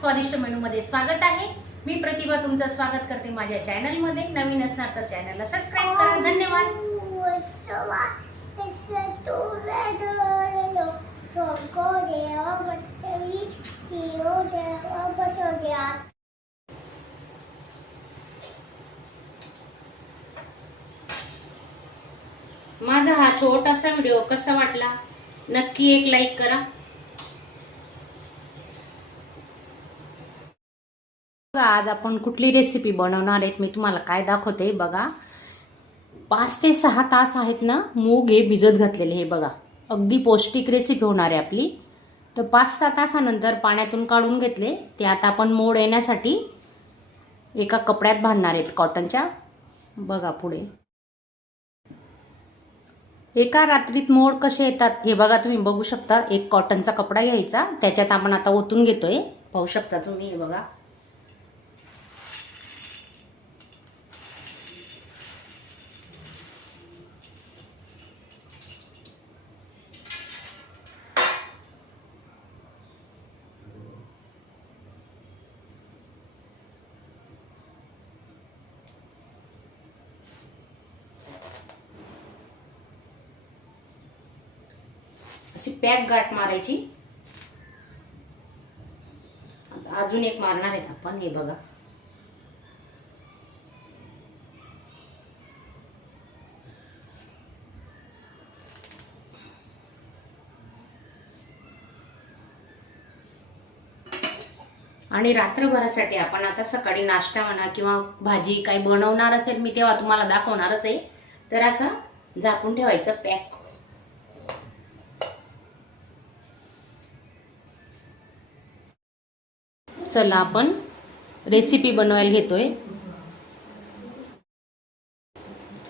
स्वादिष्ट मेनूमध्ये स्वागत आहे. मी प्रतिभा तुमचं स्वागत करते माझ्या चॅनलमध्ये. नवीन असणार तर चॅनलला सबस्क्राईब करा. धन्यवाद. धन्यवाद माझा हा छोटासा व्हिडिओ कसा वाटला? नक्की एक लाईक करा. का आज आपण कुठली रेसिपी बनवणार आहेत मी तुम्हाला काय दाखवते बघा. पाच ते सहा तास आहेत ना मूग हे भिजत घातलेले हे बघा. अगदी पौष्टिक रेसिपी होणार आहे आपली. तर पाच सहा तासानंतर पाण्यातून काढून घेतले. ते आता आपण मोड येण्यासाठी एका कपड्यात भांडणार आहेत कॉटनच्या बघा पुढे. एका रात्रीत मोड कसे येतात हे बघा तुम्ही बघू शकता. एक कॉटनचा कपडा घ्यायचा. त्याच्यात आपण आता ओतून घेतोय. पाहू शकता तुम्ही हे बघा. अशी पॅक गाठ मारायची. अजून एक मारणार आहेत आपण हे बघा. आणि रात्रभरासाठी आपण आता सकाळी नाश्ता म्हणा किंवा भाजी काही बनवणार असेल मी तेव्हा तुम्हाला दाखवणारच आहे. तर असं झाकून ठेवायचं पॅक. चला आपण रेसिपी बनवायला घेतोय.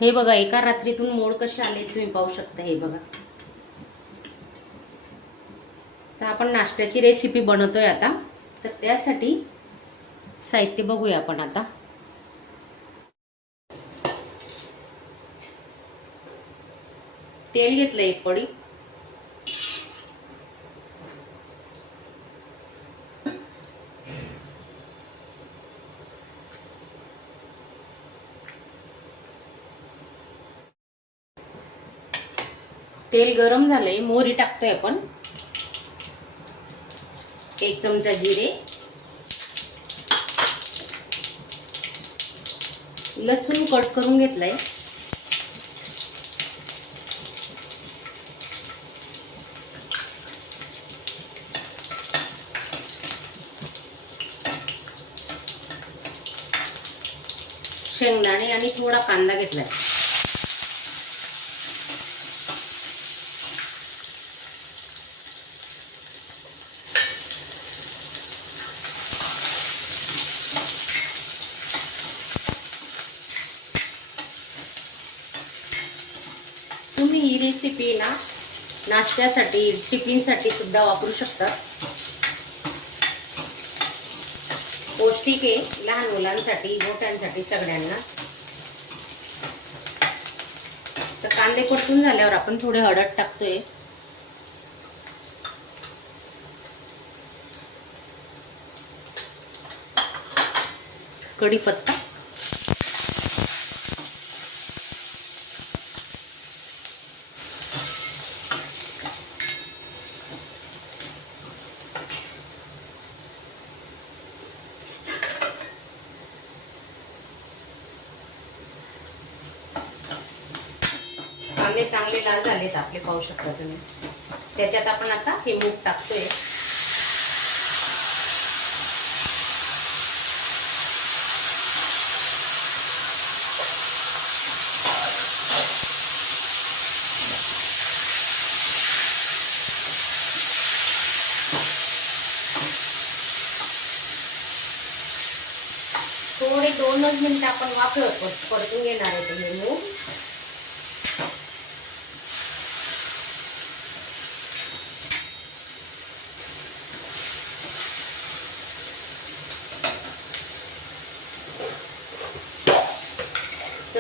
हे बघा एका रात्रीतून मोड कसे आले तुम्ही पाहू शकता हे बघा. तर आपण नाश्त्याची रेसिपी बनवतोय आता. तर त्यासाठी साहित्य बघूया आपण आता. तेल घेतलं एक पडी तेल गरम झालंय मोहरी टाकतोय आपण. एक चमचा जिरे. लसूण कट करून घेतलाय. शेंगदाणे आणि थोडा कांदा घेतलाय. ही रेसिपी ना नाश्त्यासाठी टिफिनसाठी सुद्धा वापरू शकता. पौष्टिक आहे लहान मुलांसाठी मोठ्यांसाठी सगळ्यांना. तर कांदे परतून झाल्यावर आपण थोडे हळद टाकतोय. कढीपत्ता. कांदे चांगले लाल झालेत आपले पाहू शकता तुम्ही. त्याच्यात आपण आता हे मूग टाकतोय. थोडे दोनच मिनिटं आपण वापरत परतून घेणार आहे तुम्ही मूग.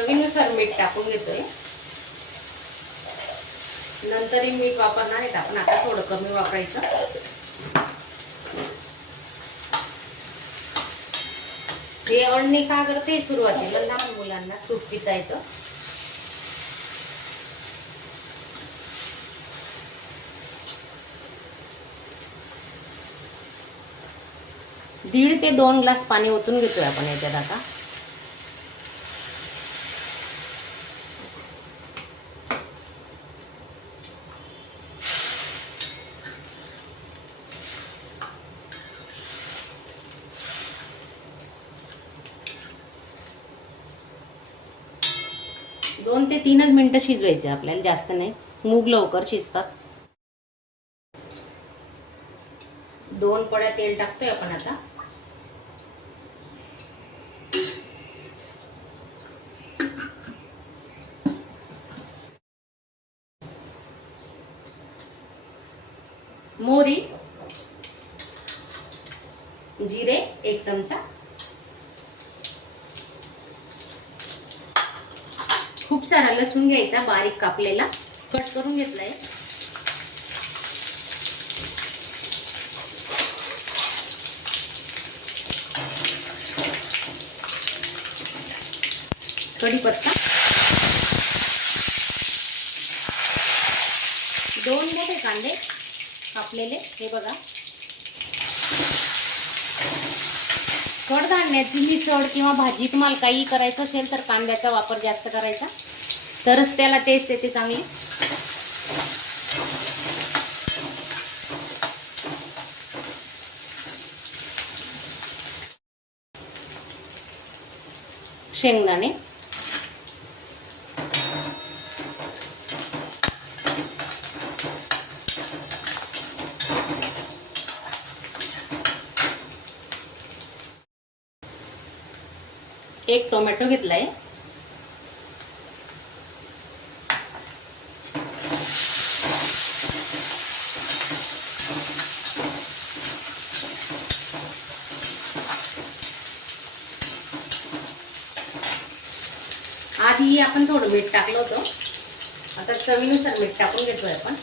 चवीनुसार मीठ टाकून घेतोय. नंतरही मीठ वापरणार आहेत आपण आता थोडं कमी वापरायचं. हे अळणी का करते सुरुवातीला लहान मुलांना सूप पिता येतं. दीड ते दोन ग्लास पाणी ओतून घेतोय आपण याच्यात आता. दोन ते तीनच मिनिटं शिजवायचे आपल्याला जास्त नाही. मूग लवकर शिजतात. दोन पड्या तेल टाकतोय आपण आता. मोरी जिरे एक चमचा. सारा लसूण घ्यायचा बारीक कापलेला. कट करून घेतलाय. कढीपत्ता. दोन मोठे कांदे कापलेले हे बघा. कडधान्याची मिसळ किंवा भाजी तुम्हाला काही करायचं असेल तर कांद्याचा वापर जास्त करायचा. तरच त्याला टेस्ट येते चांगली. शेंगदाणे. एक टोमॅटो घेतलाय. आपण थोडं मीठ टाकलं होतं. आता चवीनुसार मीठ टाकून घेतोय आपण.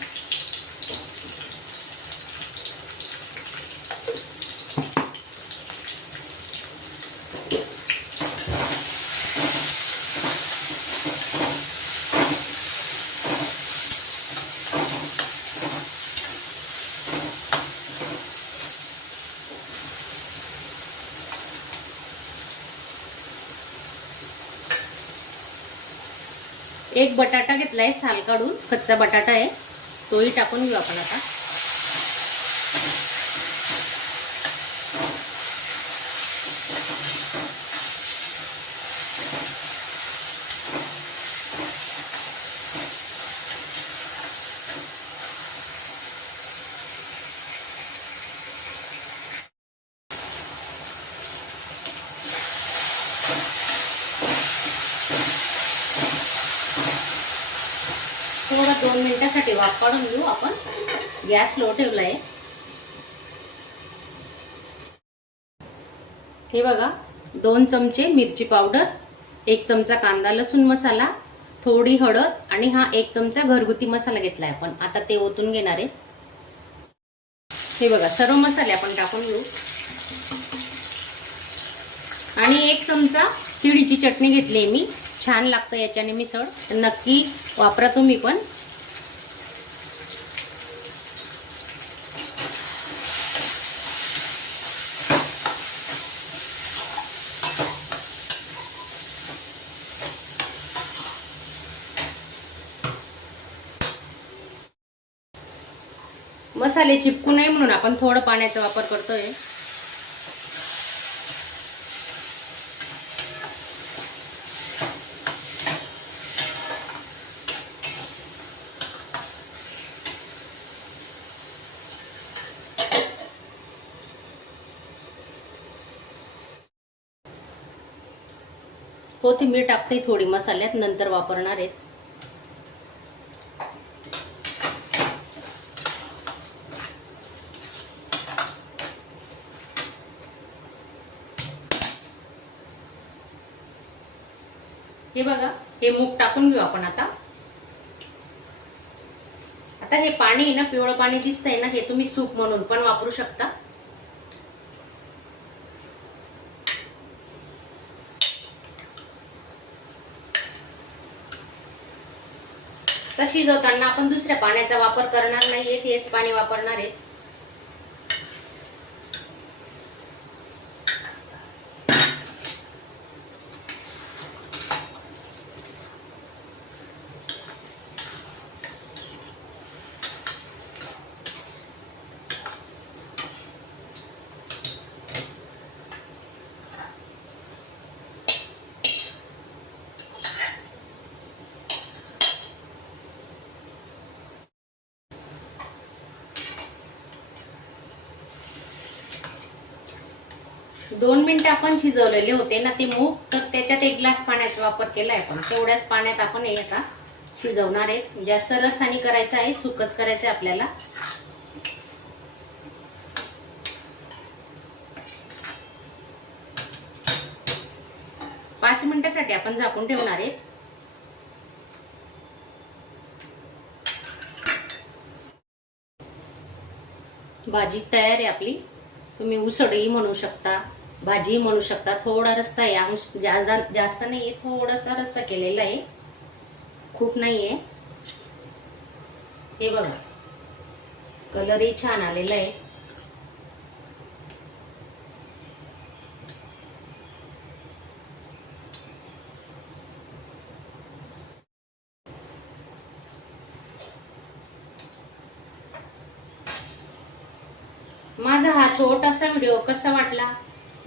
एक बटाटा घेतला आहे साल काढून कच्चा बटाटा आहे. तोही टाकून घेऊ आपण आता. बघा दोन मिनिटासाठी वाफ काढून घेऊ आपण. गॅस लो आहे हे बघा दोन चमचे मिरची पावडर एक चमचा कांदा लसूण मसाला थोडी हळद आणि हा एक चमचा घरगुती मसाला घेतलाय आपण. आता ते ओतून घेणार आहे. हे बघा सर्व मसाले आपण टाकून घेऊ. आणि एक चमचा तिळीची चटणी घेतली मी. छान लागतं याच्याने मिसळ. नक्की वापरा तुम्ही पण. मसाले चिपकू नये म्हणून आपण थोडं पाण्याचा वापर करतोय. कोथिंबीर टाकते थोडी मसाल्यात नंतर वापरणार आहेत हे बघा हे मूग टाकून घेऊ आपण आता. आता हे पाणी ना पिवळं पाणी दिसतंय ना हे तुम्ही सूप म्हणून पण वापरू शकता. तर शिजवताना आपण दुसऱ्या पाण्याचा वापर करणार नाहीये हेच पाणी वापरणार आहे दोन मिनिटं आपण शिजवलेले होते ना ते मूग तर त्याच्यात एक ग्लास पाण्याचा वापर केलाय आपण. तेवढ्याच पाण्यात आपण हे आता शिजवणार आहे. म्हणजे जास्त रसाने करायचं आहे सुकच करायचं आहे आपल्याला. पाच मिनिटासाठी आपण झाकून ठेवणार आहे. भाजी तयार आहे आपली. तुम्ही उसळही म्हणू शकता. भाजी म्हणू शकता थोडा रस्सा आहे. अंश जास्त जास्त नाही आहे थोडासा रस्सा केलेला आहे. खूप नाही आहे हे बघा. कलरही छान आलेला आहे. माझा हा छोटासा व्हिडिओ कसा वाटला?